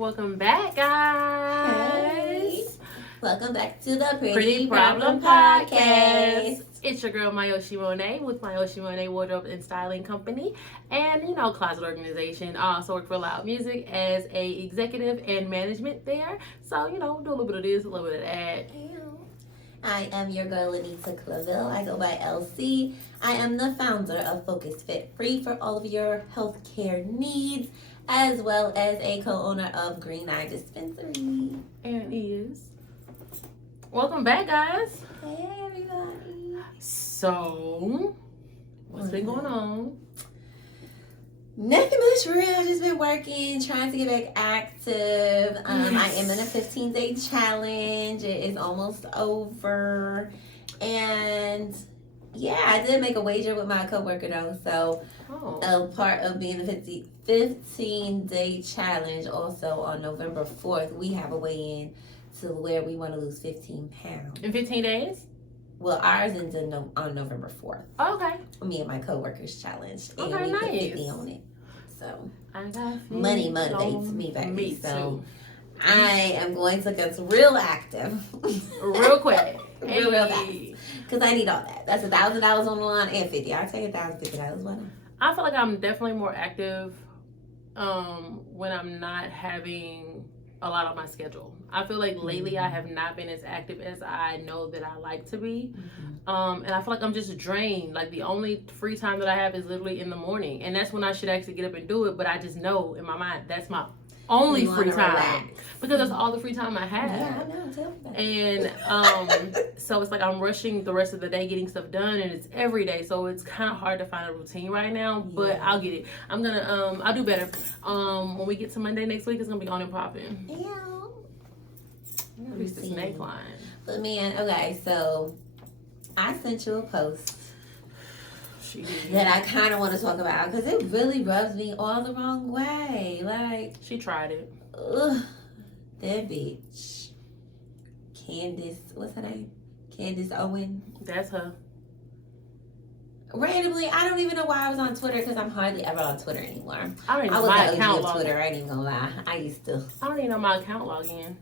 Welcome back, guys. Hey. Welcome back to the Pretty Problem Podcast. It's your girl MyoshiMoná with MyoshiMoná Wardrobe and Styling Company, and closet organization. I also work for Loud Music as a executive and management there. So do a little bit of this, a little bit of that. I am your girl Anita Clavel. I go by LC. I am the founder of Focus Fit Free for all of your healthcare needs, as well as a co-owner of Green Eye Dispensary. And is. Welcome back, guys. Hey, everybody. So, what's been going on? Nothing much real. I've just been working, trying to get back active. I am in a 15-day challenge. It is almost over. And yeah, I did make a wager with my coworker though. So a part of being the 15-day challenge, also on November 4th, we have a weigh-in to where we want to lose 15 pounds. In 15 days? Well, ours ends on November 4th. Okay. Me and my coworkers challenge. And okay, we nice. put 50 on it. So I got money motivates me, baby. Me so too. I am going to get real active. Real quick. real fast. Because I need all that. That's $1,000 on the line and $50. I'll take $1,050. Why not? I feel like I'm definitely more active when I'm not having a lot on my schedule. I feel like lately I have not been as active as I know that I like to be. And I feel like I'm just drained. Like the only free time that I have is literally in the morning. And that's when I should actually get up and do it. But I just know in my mind that's my only free time. Relax. Because that's all the free time I have. Yeah, I know. Tell me about it. And so it's like I'm rushing the rest of the day getting stuff done, and it's every day. So it's kind of hard to find a routine right now. But I'll get it. I'm gonna I'll do better. When we get to Monday next week, it's gonna be on and popping. Increase the snake line. But man, okay, so I sent you a post that I kind of want to talk about because it really rubs me all the wrong way. Like, she tried it. Ugh, that bitch. Candace, what's her name? Candace Owen. That's her. Randomly, I don't even know why I was on Twitter because I'm hardly ever on Twitter anymore. I don't even know my account of Twitter. I ain't even gonna lie. I used to. I don't even know my account login.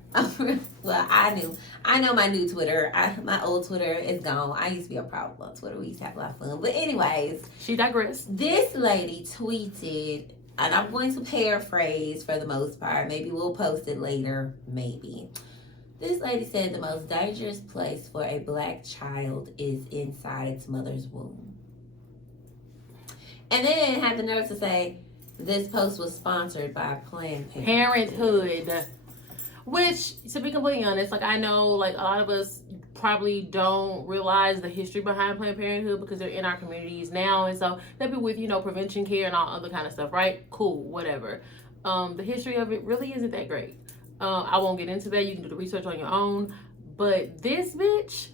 Well, I know my new Twitter. My old Twitter is gone. I used to be a problem on Twitter. We used to have a lot of fun. But anyways, she digressed. This lady tweeted, and I'm going to paraphrase for the most part. Maybe we'll post it later. Maybe. This lady said the most dangerous place for a black child is inside its mother's womb. And then had the nerve to say, this post was sponsored by Planned Parenthood. Which, to be completely honest, like I know like a lot of us probably don't realize the history behind Planned Parenthood because they're in our communities now. And so they'll be with, prevention care and all other kind of stuff, right? Cool, whatever. The history of it really isn't that great. I won't get into that. You can do the research on your own. But this bitch...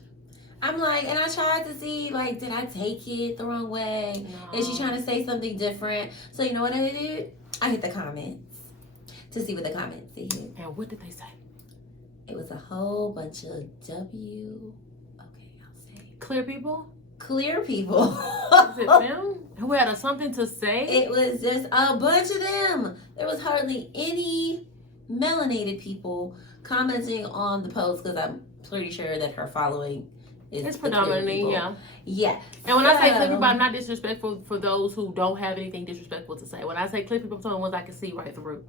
I'm like, and I tried to see, like, did I take it the wrong way? No. Is she trying to say something different? So you know what I did? I hit the comments to see what the comments did. And what did they say? It was a whole bunch of I'll say. Clear people? Clear people. Is it them? Who had something to say? It was just a bunch of them. There was hardly any melanated people commenting on the post because I'm pretty sure that her following it's predominantly, yeah. And when I say clear people, I'm not disrespectful for those who don't have anything disrespectful to say. When I say clear people, I'm talking ones I can see right through.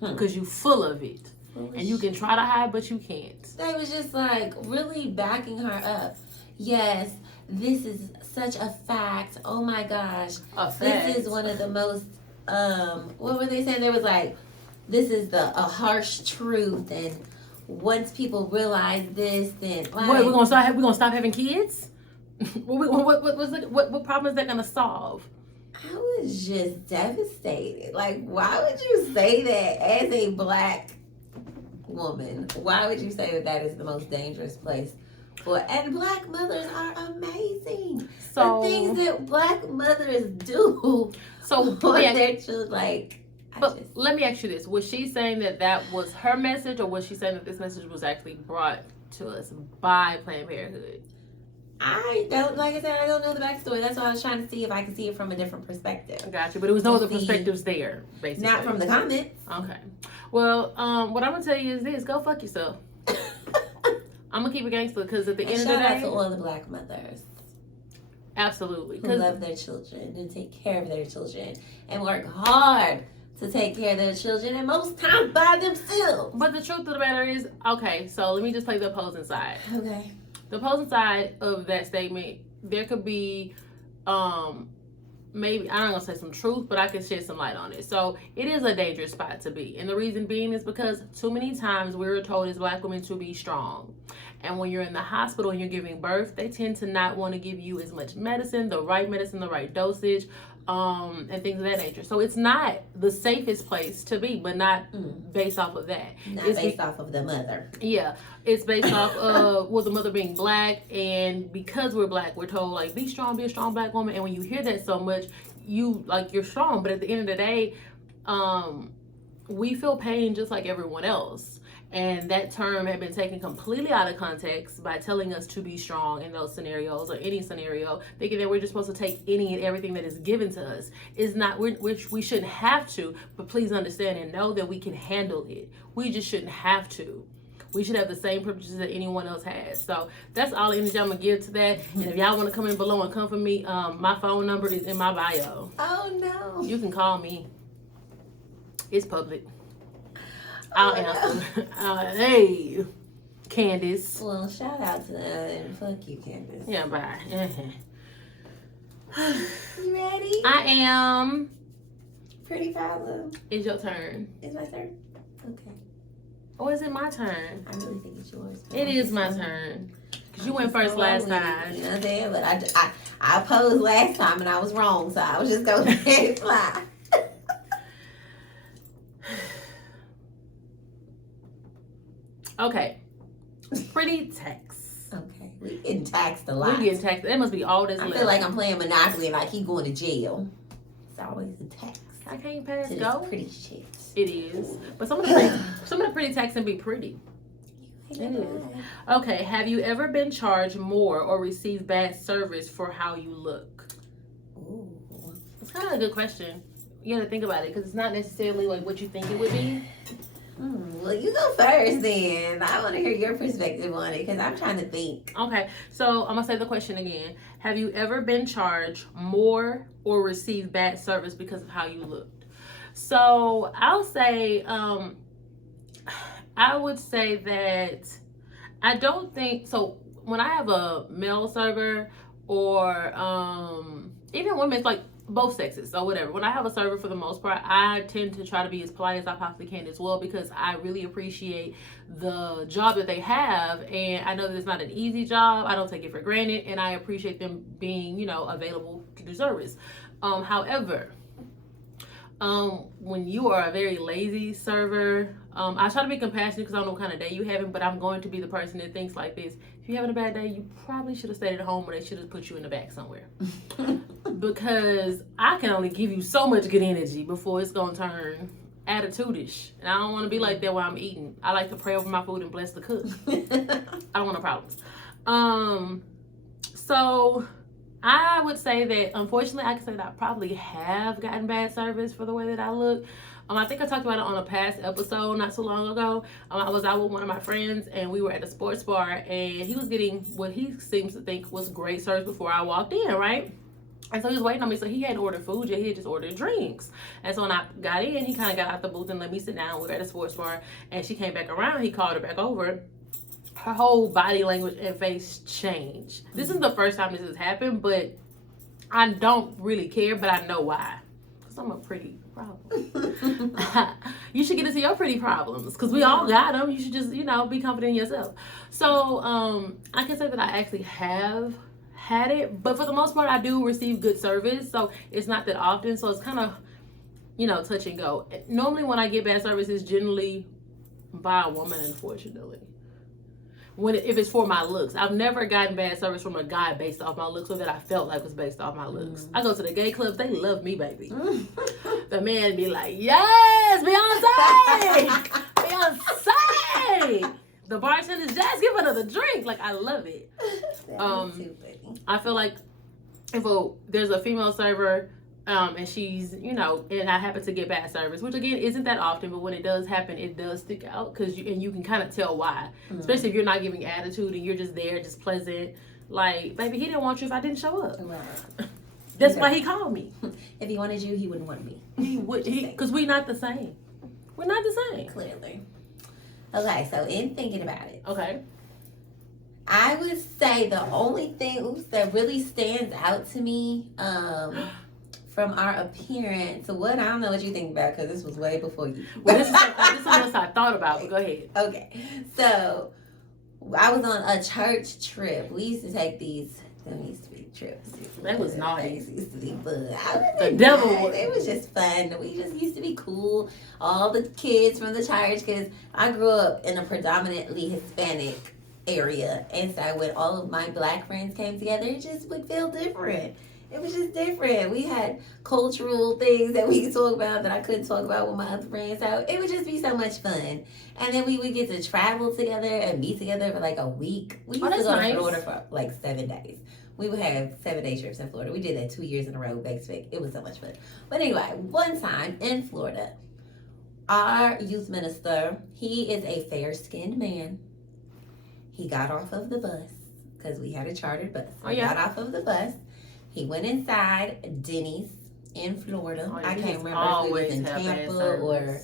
Because you full of it. And you can try to hide, but you can't. They was just like really backing her up. Yes, this is such a fact. Oh my gosh. A fact. This is one of the most, what were they saying? They was like, this is a harsh truth, and once people realize this, then like, what, we're gonna stop having kids? What problem is that gonna solve? I was just devastated. Like, why would you say that as a black woman? Why would you say that is the most dangerous place for? And black mothers are amazing. So the things that black mothers do for their children, like. Let me ask you this. Was she saying that was her message, or was she saying that this message was actually brought to us by Planned Parenthood? I don't, like I said, I don't know the backstory. That's why I was trying to see if I could see it from a different perspective. Gotcha, but it was no other perspectives there, basically. Not from the comments. Okay. Well, what I'm gonna tell you is this: go fuck yourself. I'm gonna keep it gangster because at the end of the day, shout out to all the Black mothers. Absolutely, who love their children and take care of their children and work hard to take care of their children, and most times by themselves. But the truth of the matter is, okay, so let me just play the opposing side. Okay. The opposing side of that statement, there could be, maybe, I'm not gonna say some truth, but I can shed some light on it. So it is a dangerous spot to be. And the reason being is because too many times we're told as Black women to be strong. And when you're in the hospital and you're giving birth, they tend to not want to give you as much medicine, the right dosage, and things of that nature. So it's not the safest place to be, but not based off of that. It's based off of the mother. Yeah, it's based off of the mother being Black, and because we're Black, we're told like be strong, be a strong Black woman. And when you hear that so much, you're strong. But at the end of the day, we feel pain just like everyone else. And that term had been taken completely out of context by telling us to be strong in those scenarios or any scenario, thinking that we're just supposed to take any and everything that is given to us. Is not, we shouldn't have to, but please understand and know that we can handle it. We just shouldn't have to. We should have the same privileges that anyone else has. So that's all the energy I'm gonna give to that. And if y'all want to come in below and come for me, my phone number is in my bio. Oh no! You can call me. It's public. I'll answer. Hey, Candace. Well, shout out to and fuck you, Candace. Yeah, bye. You ready? I am. Pretty problem. It's your turn. It's my turn. Okay. Or is it my turn? I really think it's yours. It is my turn. Because you went first last time. You know what I'm saying? But I posed last time and I was wrong, so I was just going to let it fly. Okay. Pretty text. Okay. We getting taxed a lot. We getting taxed. That must be all this. I feel like I'm playing Monopoly and like he going to jail. It's always a tax. I can't pass to go. This pretty shit. It is. But some of the pretty texts can be pretty. It is. Okay. Have you ever been charged more or received bad service for how you look? Ooh. It's kind of a good question. You got to think about it because it's not necessarily like what you think it would be. Well, you go first then. I want to hear your perspective on it because I'm trying to think. Okay, so I'm going to say the question again. Have you ever been charged more or received bad service because of how you looked? So I'll say, I would say that I don't think, so when I have a male server or even women, like both sexes, so whatever. When I have a server, for the most part, I tend to try to be as polite as I possibly can as well because I really appreciate the job that they have, and I know that it's not an easy job. I don't take it for granted, and I appreciate them being, available to do service. However, when you are a very lazy server, I try to be compassionate because I don't know what kind of day you're having, but I'm going to be the person that thinks like this. If you're having a bad day, you probably should have stayed at home or they should have put you in the back somewhere. Because I can only give you so much good energy before it's going to turn attitude-ish. And I don't want to be like that while I'm eating. I like to pray over my food and bless the cook. I don't want no problems. So I would say that, unfortunately, I can say that I probably have gotten bad service for the way that I look. I think I talked about it on a past episode not so long ago. I was out with one of my friends and we were at a sports bar and he was getting what he seems to think was great service before I walked in, right? And so he was waiting on me. So he hadn't ordered food yet. He had just ordered drinks. And so when I got in, he kind of got out the booth and let me sit down. We were at a sports bar and she came back around. He called her back over. Her whole body language and face changed. This is the first time this has happened, but I don't really care, but I know why. Because I'm a pretty problem. You should get into your pretty problems because we all got them. You should just, be confident in yourself. So I can say that I actually have had it, but for the most part, I do receive good service. So it's not that often. So it's kind of, touch and go. Normally when I get bad service, it's generally by a woman, unfortunately. If it's for my looks. I've never gotten bad service from a guy based off my looks or that I felt like was based off my looks. I go to the gay clubs, they love me, baby. The man be like, yes, Beyonce! Beyonce! The bartender's just give another drink. Like, I love it. I feel like if there's a female server, and she's, and I happen to get bad service, which again isn't that often, but when it does happen, it does stick out because you can kind of tell why, especially if you're not giving attitude and you're just there, just pleasant. Like, baby, he didn't want you if I didn't show up. Right. That's why he called me. If he wanted you, he wouldn't want me. He would, because we're not the same. We're not the same. Clearly. Okay, so in thinking about it, okay, I would say the only thing that really stands out to me, from our appearance, I don't know what you think about, because this was way before you. Well, this is what I thought about, but go ahead. Okay, so I was on a church trip. We used to take these. There used to be trips. That was naughty. It used to be fun. The devil. It was just fun. We just used to be cool. All the kids from the church, because I grew up in a predominantly Hispanic area, and so when all of my black friends came together, it just would feel different. It was just different. We had cultural things that we could talk about that I couldn't talk about with my other friends. So it would just be so much fun. And then we would get to travel together and be together for like a week. We used to go to Florida for like 7 days. We would have 7-day trips in Florida. We did that 2 years in a row, back to back. It was so much fun. But anyway, one time in Florida, our youth minister, he is a fair-skinned man. He got off of the bus because we had a chartered bus. He got off of the bus. He went inside Denny's in Florida. I can't remember if we was in Tampa or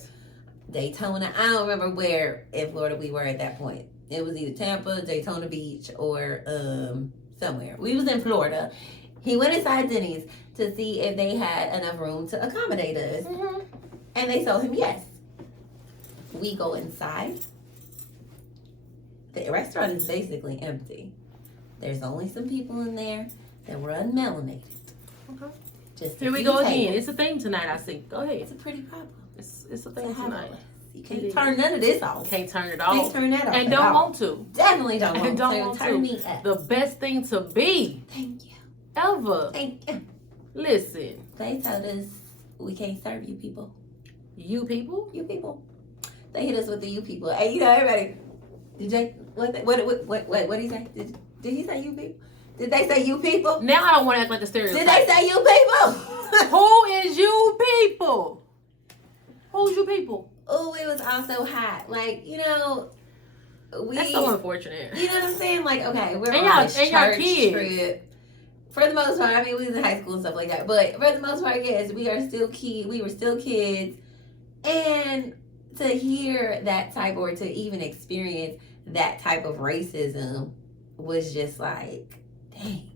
Daytona. I don't remember where in Florida we were at that point. It was either Tampa, Daytona Beach, or somewhere. We was in Florida. He went inside Denny's to see if they had enough room to accommodate us. Mm-hmm. And they told him yes. We go inside. The restaurant is basically empty. There's only some people in there that were unmelanated. Okay. Just here we go again. It's a theme tonight, I see. Go ahead. It's a pretty problem. It's a theme tonight. You can't turn none of this off. Can't turn it off. Can't turn that off. And don't want to. Definitely don't want to. And don't want turn me up. The best thing to be. Thank you. Ever. Thank you. Listen. They told us we can't serve you people. You people? You people. They hit us with the you people. Hey, everybody. Did Jake? What did he say? Did he say you people? Did they say you people? Now I don't want to act like a stereotype. Did they say you people? Who is you people? Who's you people? Oh, it was also hot. Like, that's so unfortunate. You know what I'm saying? Like, okay, we're on this church kids. trip. For the most part, I mean, we was in high school and stuff like that. But for the most part, yes, we were still kids. And to hear that type, or to even experience that type of racism, was just like, dang.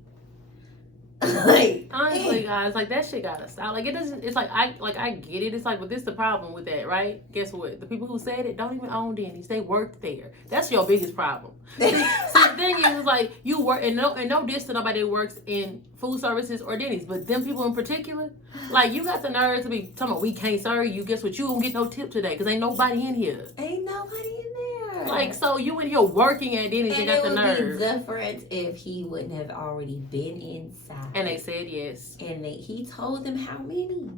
Like, honestly, guys, like, that shit gotta stop. Like, it doesn't. It's like I get it. It's like, but this is the problem with that, right? Guess what? The people who said it don't even own Denny's. They work there. That's your biggest problem. See, the thing is, like, you work, and no diss to nobody that works in food services or Denny's, but them people in particular, like, you got the nerve to be talking about we can't serve you. Guess what? You won't get no tip today because ain't nobody in here. Ain't nobody in there. Like, so you in here working at Denny's, you got the nerve. It would be different if he wouldn't have already been inside. And they said yes. And he told them how many.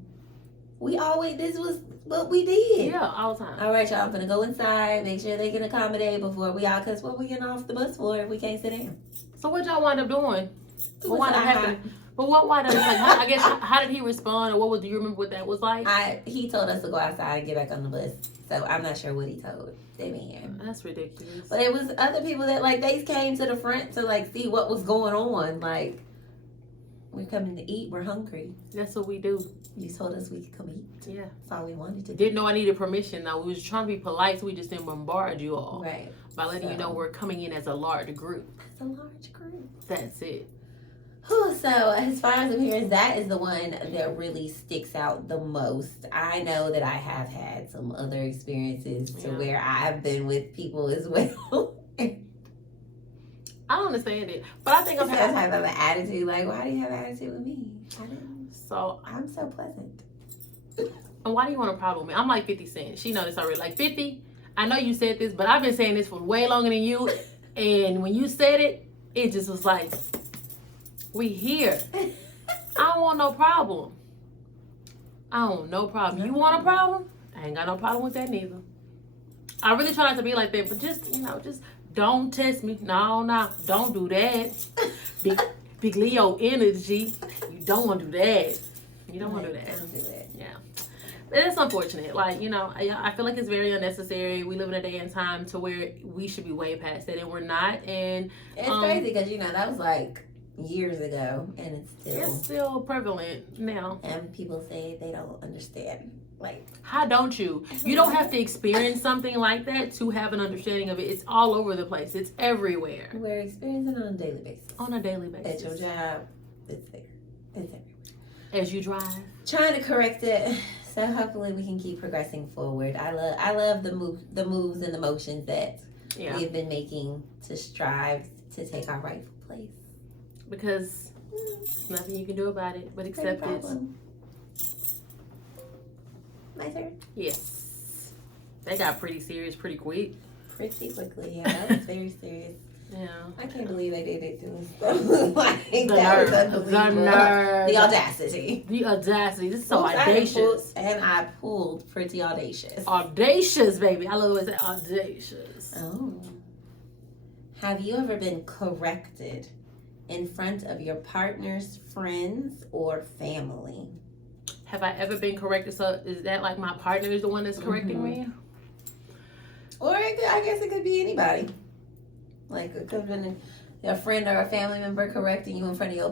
This was what we did. Yeah, all the time. All right, y'all, I'm gonna go inside, make sure they can accommodate before we all, because what we getting off the bus for if we can't sit down? So what y'all wind up doing? What wound up happening? But what wound up, like, I guess, how did he respond, or do you remember what that was like? He told us to go outside and get back on the bus. So I'm not sure what he told them in. That's ridiculous. But it was other people that, like, they came to the front to, like, see what was going on. Like, we're coming to eat. We're hungry. That's what we do. You told us we could come eat. Yeah. That's all we wanted to do. Didn't know I needed permission, though. We was trying to be polite, so we just didn't bombard you all. Right. By letting you know we're coming in as a large group. As a large group. That's it. So, as far as appearance, that is the one that really sticks out the most. I know that I have had some other experiences to where I've been with people as well. I don't understand it, but I think I'm having type of an attitude. Like, why do you have an attitude with me? So I'm so pleasant. And why do you want a problem with me? I'm like 50 Cent. She knows this already. Like, 50, I know you said this, but I've been saying this for way longer than you. And when you said it, it just was like, we here. I don't want no problem. I don't no problem. You want a problem? I ain't got no problem with that neither. I really try not to be like that, but just don't test me. No, don't do that. big Leo energy. You don't want to do that. You don't want to do that. Don't do that. Yeah. It's unfortunate. Like, you know, I feel like it's very unnecessary. We live in a day and time to where we should be way past that, and we're not. And it's crazy because, you know, that was like years ago, and it's still prevalent now. And people say they don't understand. Like, how don't you? You don't have to experience something like that to have an understanding of it. It's all over the place. It's everywhere. We're experiencing it on a daily basis. On a daily basis. At your job, it's there. It's everywhere. As you drive. Trying to correct it. So hopefully we can keep progressing forward. I love the moves and the motions that we've been making to strive to take our rightful place. Because there's nothing you can do about it but accept it. My turn? Yes. They got pretty serious pretty quick. Pretty quickly, yeah. That was very serious. Yeah. I can't believe they did it to us. Like, the that nerve. was unbelievable. The nerve. The audacity. The audacity. This is so audacious. I pulled pretty audacious. Audacious, baby. I love the way they say audacious. Oh. Have you ever been corrected in front of your partner's friends or family? Have I ever been corrected? So is that like my partner is the one that's correcting me? Or I guess it could be anybody. Like, it could have been a friend or a family member correcting you in front of your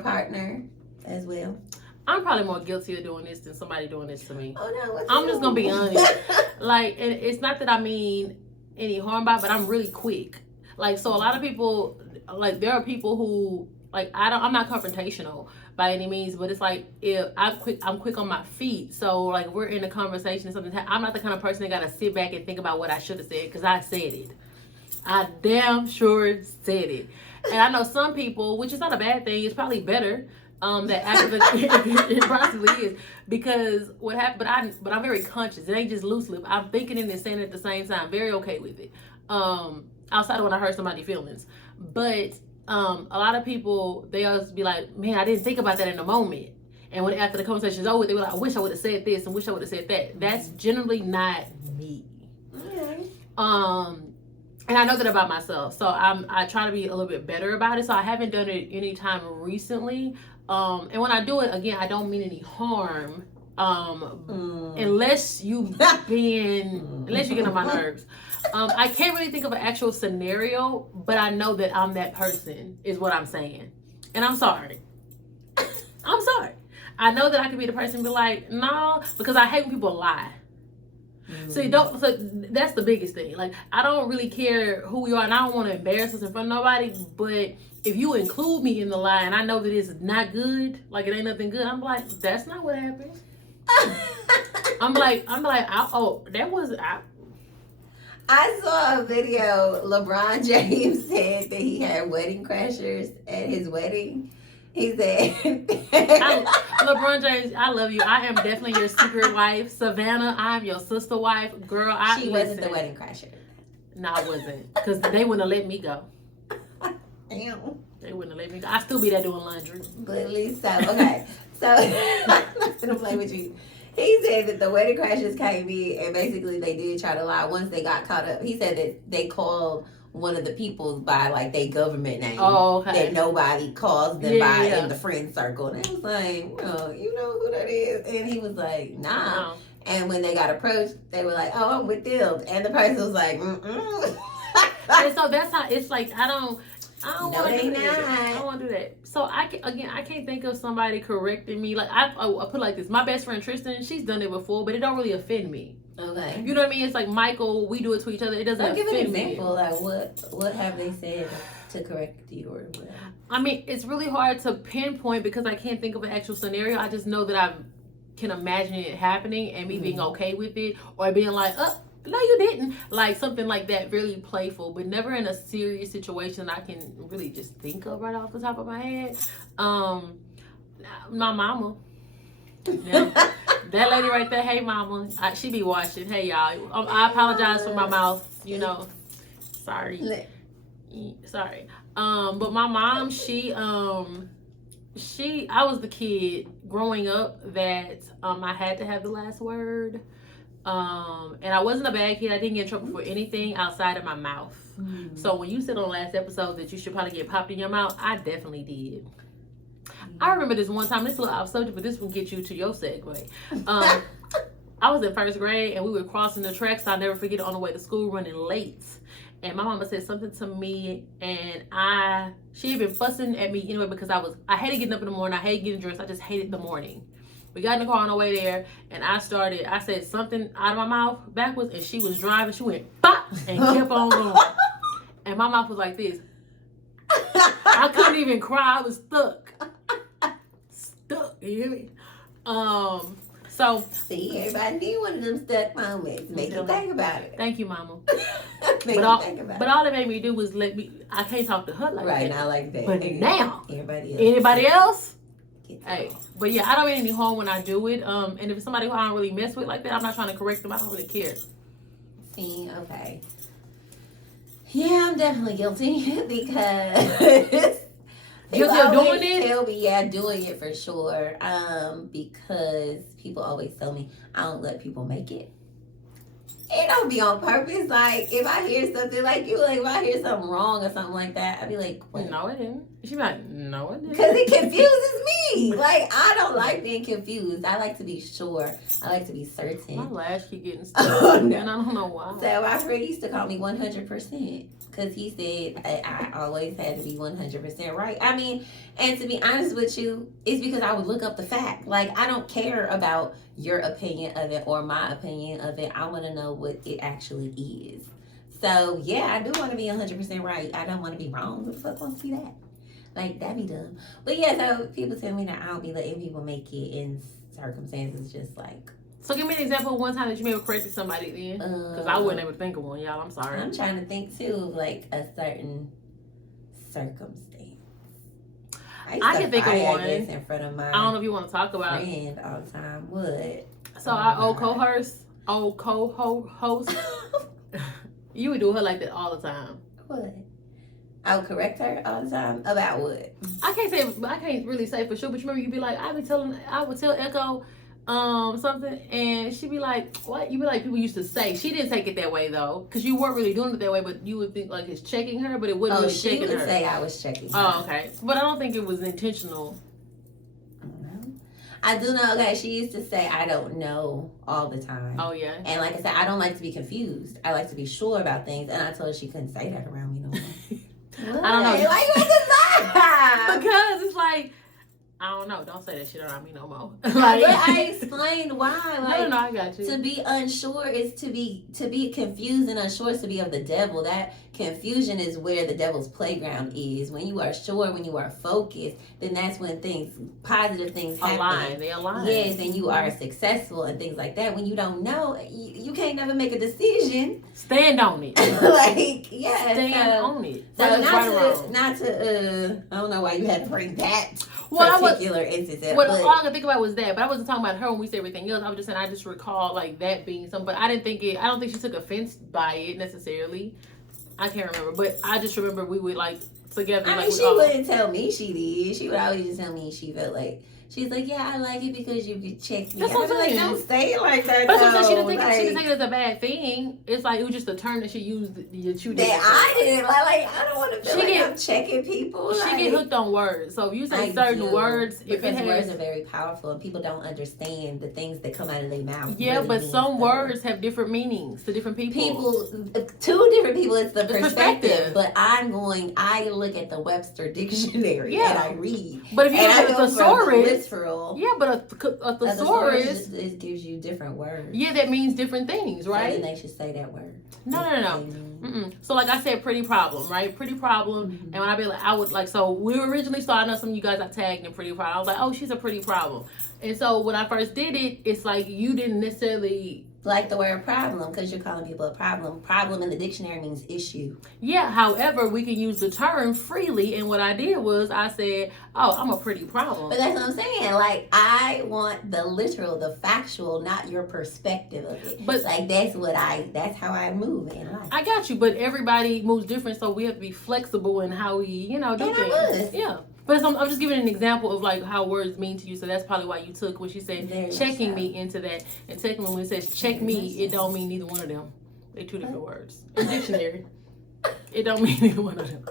partner as well. I'm probably more guilty of doing this than somebody doing this to me. Oh, no. I'm just going to be honest. Like, and it's not that I mean any harm by it, but I'm really quick. Like, so a lot of people, like, there are people who, like, I'm not confrontational by any means, but it's like, if I'm quick on my feet. So, like, we're in a conversation and something, I'm not the kind of person that got to sit back and think about what I should have said, because I said it. I damn sure said it. And I know some people, which is not a bad thing, it's probably better that after the it possibly is, because what happened, but I'm very conscious. It ain't just loose lip. I'm thinking it and saying it at the same time. Very okay with it. Outside of when I hurt somebody's feelings. But a lot of people, they always be like, man, I didn't think about that in the moment. And when after the conversation's over, they were like, I wish I would have said this and wish I would have said that. That's generally not me. And I know that about myself, so I try to be a little bit better about it. So I haven't done it any time recently. And when I do it, again, I don't mean any harm. Unless you get on my nerves. I can't really think of an actual scenario, but I know that I'm that person, is what I'm saying. And I'm sorry. I'm sorry. I know that I could be the person and be like, no, because I hate when people lie. So that's the biggest thing. Like, I don't really care who we are, and I don't want to embarrass us in front of nobody, but if you include me in the lie and I know that it's not good, like it ain't nothing good, I'm like, that's not what happened. I'm like, that was I saw a video. LeBron James said that he had wedding crashers at his wedding. He said, LeBron James, I love you. I am definitely your secret wife. Savannah, I'm your sister wife. Girl, she wasn't the wedding crasher. No, I wasn't. Because they wouldn't have let me go. Damn. They wouldn't have let me go. I still be there doing laundry. But at least so, okay. So, I'm not going to play with you. He said that the wedding crashers came in and basically they did try to lie once they got caught up. He said that they called one of the people by like their government name that nobody calls them in the friend circle. And I was like, well, you know who that is? And he was like, nah. No. And when they got approached, they were like, oh, I'm with them. And the person was like, And so that's how it's like, I don't want to do that. I don't want to do that. So I can't think of somebody correcting me. Like I put it like this: my best friend Tristan, she's done it before, but it don't really offend me. Okay. You know what I mean? It's like Michael, we do it to each other. It doesn't offend me. Give an example. Like what have they said to correct you or whatever? I mean, it's really hard to pinpoint because I can't think of an actual scenario. I just know that I can imagine it happening and me being okay with it, or being like, no, you didn't. Like something like that, really playful, but never in a serious situation I can really just think of right off the top of my head. My mama. Yeah. That lady right there, hey mama. She be watching. Hey y'all. I apologize for my mouth, you know. Sorry. But my mom, I was the kid growing up that I had to have the last word. And I wasn't a bad kid. I didn't get in trouble for anything outside of my mouth. So when you said on the last episode that you should probably get popped in your mouth, I definitely did. I remember this one time, this is a little off subject, but this will get you to your segue. I was in first grade and we were crossing the tracks. I'll never forget it, on the way to school, running late. And my mama said something to me, and she had been fussing at me anyway because I hated getting up in the morning. I hated getting dressed. I just hated the morning. We got in the car on the way there, and I said something out of my mouth backwards, and she was driving. She went pop and kept on going. And my mouth was like this. I couldn't even cry. I was stuck. You hear me? So see, everybody need one of them stuck moments. Make you think about it. Thank you, Mama. Think about it. But all it made me do was I can't talk to her like that. Right, not like that. But now, anybody else? Hey, but yeah, I don't mean any harm when I do it. And if it's somebody who I don't really mess with like that, I'm not trying to correct them. I don't really care. See, okay. Yeah, I'm definitely guilty because guilty of doing it? Tell me, yeah, doing it for sure. Because people always tell me I don't let people make it. It don't be on purpose. Like, if I hear something like you, like if I hear something wrong or something like that, I'd be like, what? No, it didn't. She be like, no, it didn't. Because it confuses me. Like, I don't like being confused. I like to be sure. I like to be certain. My lash keep getting stuck. And I don't know why. So my friend used to call me 100%. Because he said I always had to be 100% right. I mean, and to be honest with you, it's because I would look up the fact. Like, I don't care about your opinion of it or my opinion of it. I want to know what it actually is. So, yeah, I do want to be 100% right. I don't want to be wrong. Who the fuck wants to be that? Like, that'd be dumb. But, yeah, so people tell me that I don't be letting people make it in circumstances just like... So give me an example of one time that you may have corrected somebody then. Because I wouldn't ever think of one, y'all. I'm sorry. I'm trying to think, too, of, like, a certain circumstance. I can think of one. In front of my I don't know if you want to talk about friend all the time. What? So our old co-host, you would do her like that all the time. What? I would correct her all the time? About what? I can't really say for sure, but you remember you'd be like, I would tell Echo something, and she'd be like, what? You'd be like, people used to say. She didn't take it that way though, because you weren't really doing it that way, but you would think like it's checking her, but it wouldn't really checking her. She would say I was checking her. Oh, okay. But I don't think it was intentional. I do know, okay, she used to say I don't know all the time. Oh, yeah. And like I said, I don't like to be confused. I like to be sure about things, and I told her she couldn't say that around me no more. I don't know. Like, what's the because it's like, I don't know. Don't say that shit around me no more. Like, but I explained why. Like, no, I got you. To be unsure is to be confused, and unsure is to be of the devil. That confusion is where the devil's playground is. When you are sure, when you are focused, then that's when positive things happen. They align. Yes, and you are successful and things like that. When you don't know, you can't never make a decision. Stand on it. Like, yeah. Stand on it. So not to I don't know why you had to bring that particular instance. All I could think about was that, but I wasn't talking about her when we said everything else. I was just saying I just recall like that being something, but I don't think she took offense by it necessarily. I can't remember, but I just remember we would like together. I mean, she wouldn't tell me she did. She would always just tell me she felt like. She's like, yeah, I like it because you could check me. That's what I'm saying. Like, don't say it like that. That's what I'm saying. She didn't take it as a bad thing. It's like it was just a term that she used that you did. That I did. Like I don't want to feel like I'm checking people. She get hooked on words. So if you say certain words, words are very powerful and people don't understand the things that come out of their mouth. Yeah, really, but some words have different meanings to different people. Two different people. It's the perspective. But I look at the Webster dictionary and I read. But if you look at the thesaurus. Yeah, but a thesaurus it gives you different words. Yeah, that means different things, right? So then they should say that word. No. So like I said, pretty problem, right? Pretty problem. Mm-hmm. And when I be like, I would like, so we were originally starting up. Some of you guys I tagged in pretty problem. I was like, oh, she's a pretty problem. And so when I first did it, it's like you didn't necessarily like the word problem because you're calling people a problem. Problem in the dictionary means issue. Yeah, however, we can use the term freely. And what I did was I said, oh, I'm a pretty problem. But that's what I'm saying. Like, I want the literal, the factual, not your perspective of it. But like, that's how I move in life. I got you. But everybody moves different. So we have to be flexible in how we, do things. I was. Yeah. But I'm just giving an example of like how words mean to you. So that's probably why you took what she said, Very much checking so. me into that. And technically, when it says check Very me, much it so. don't mean neither one of them. They're two different words. In dictionary, it don't mean neither one of them.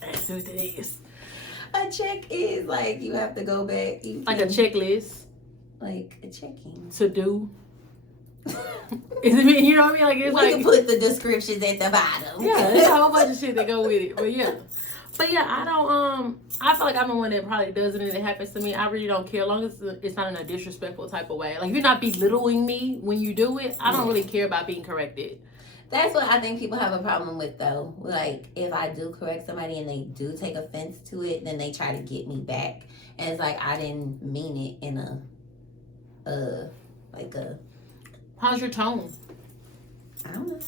That's what it is. A check is like you have to go back. Like a checklist. Like a checking. To do. Is it mean, you know what I mean? Like it's We like can put the descriptions at the bottom. yeah, there's a whole bunch of shit that go with it. But yeah. I don't I feel like I'm the one that probably does it and it happens to me. I really don't care as long as it's not in a disrespectful type of way. Like if you're not belittling me when you do it, I don't really care about being corrected. That's what I think people have a problem with though. Like if I do correct somebody and they do take offense to it, then they try to get me back. And it's like I didn't mean it in a How's your tone? I don't know.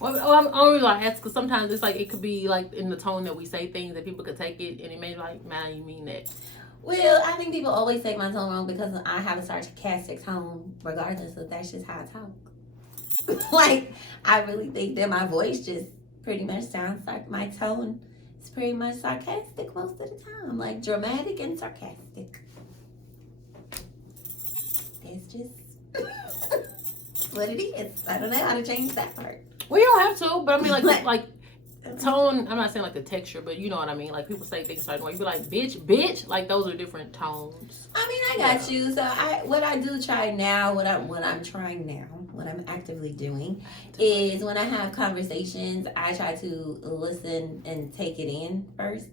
Well, I'm only like ask because sometimes it's like it could be like in the tone that we say things that people could take it and it may be like, man, you mean that. Well, I think people always take my tone wrong because I have a sarcastic tone, regardless of that's just how I talk. Like, I really think that my voice just pretty much sounds like my tone is pretty much sarcastic most of the time, like dramatic and sarcastic. It's just what it is. I don't know how to change that part. Well, you don't have to, but I mean like tone, I'm not saying like the texture, but you know what I mean. Like people say things certain way. You be like, bitch, like those are different tones. I mean, I got you. So what I do try now, what I'm actively doing is when I have conversations, I try to listen and take it in first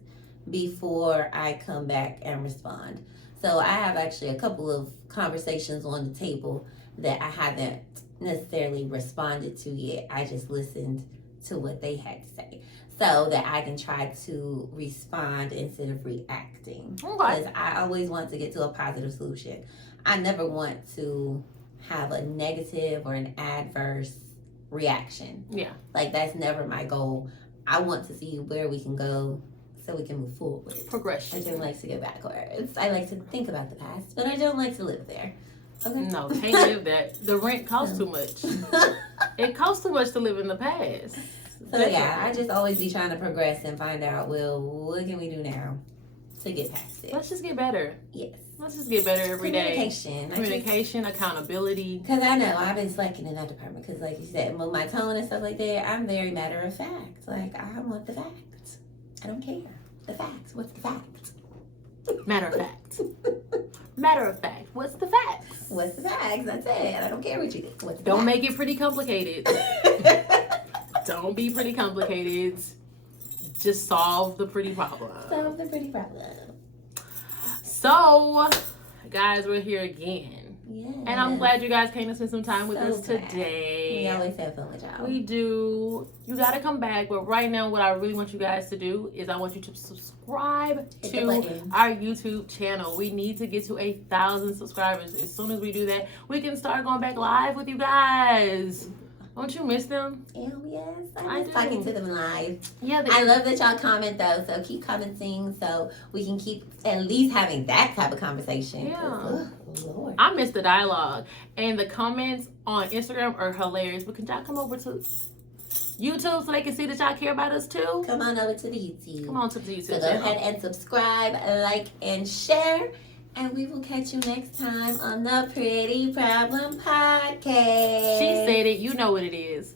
before I come back and respond. So I have actually a couple of conversations on the table that I haven't necessarily responded to yet. I just listened to what they had to say so that I can try to respond instead of reacting. Because I always want to get to a positive solution. I never want to have a negative or an adverse reaction. Yeah. Like that's never my goal. I want to see where we can go so we can move forward. Progression. I don't like to go backwards. I like to think about the past, but I don't like to live there. Okay. No, can't live that. The rent costs too much. It costs too much to live in the past. So yeah, I just always be trying to progress and find out, well, what can we do now to get past it? Let's just get better. Yes. Let's just get better every day. Communication, accountability. Because I know I've been slacking in that department. Because like you said, with my tone and stuff like that, I'm very matter of fact. Like I want the facts. I don't care. The facts. What's the facts? Matter of fact. Matter of fact. What's the facts? What's the facts? That's it. I don't care what you think. What's the Don't facts? make it pretty complicated. Don't be pretty complicated. Just solve the pretty problem. Solve the pretty problem. So, guys, we're here again. Yeah. And I'm glad you guys came to spend some time with us glad. today. We always have fun with y'all. We do. You got to come back. But right now, what I really want you guys to do is I want you to subscribe to our YouTube channel. We need to get to 1,000 subscribers. As soon as we do that, we can start going back live with you guys. Don't you miss them? Yes, I I'm do. talking to them live. Yeah, I love that y'all comment though, so keep commenting so we can keep at least having that type of conversation. Yeah. Oh, Lord. I miss the dialogue. And the comments on Instagram are hilarious. But can y'all come over to YouTube so they can see that y'all care about us too? Come on over to the YouTube. Come on to the YouTube So go channel. ahead and subscribe, like, and share. And we will catch you next time on the Pretty Problem Podcast. She said it. You know what it is.